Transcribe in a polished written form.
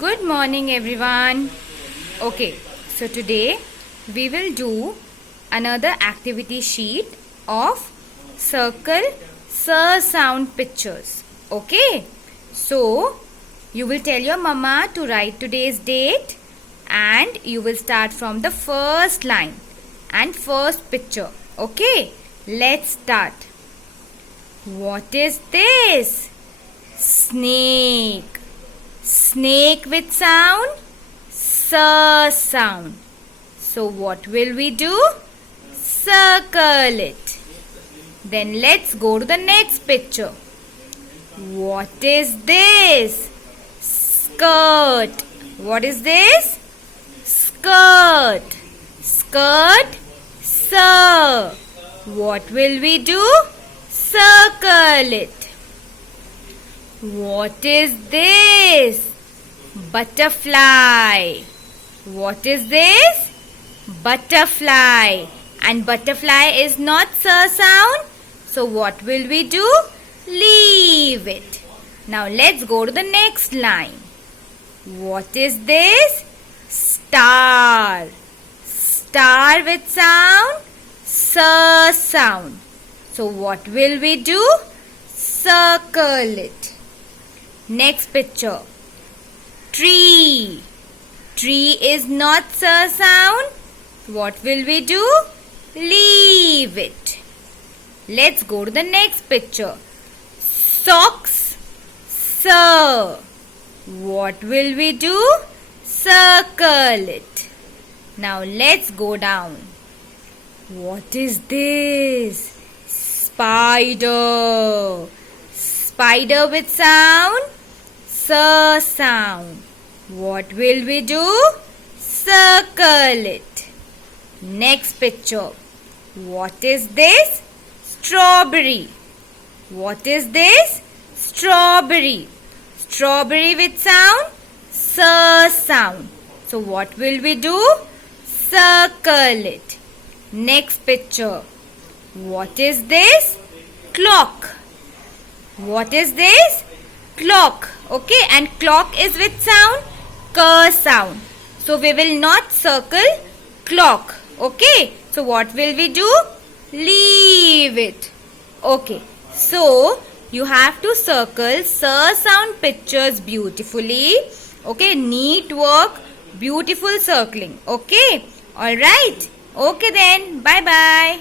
Good morning, everyone. Okay, so today we will do another activity sheet of circle sound pictures. Okay, so you will tell your mama to write today's date and you will start from the first line and first picture. Okay, let's start. What is this? Snake. Snake with sound, sound. So what will we do? Circle it. Then let's go to the next picture. What is this? Skirt. What is this? Skirt. Skirt, sir. What will we do? Circle it. What is this? Butterfly. What is this? Butterfly. And butterfly is not sound. So what will we do? Leave it. Now let's go to the next line. What is this? Star. Star with sound, sound. So what will we do? Circle it. Next picture. Tree. Tree is not sound. What will we do? Leave it. Let's go to the next picture. Socks, sir. What will we do? Circle it. Now let's go down. What is this? Spider. Spider with sound, sound. What will we do? Circle it. Next picture. What is this? Strawberry. What is this? Strawberry. Strawberry with sound, sound. So what will we do? Circle it. Next picture. What is this? Clock. What is this? Clock. Okay, and clock is with sound, sound. So we will not circle clock. Okay, so what will we do? Leave it. Okay, so you have to circle sound pictures beautifully. Okay, neat work, beautiful circling. Okay, alright. Okay then, bye bye.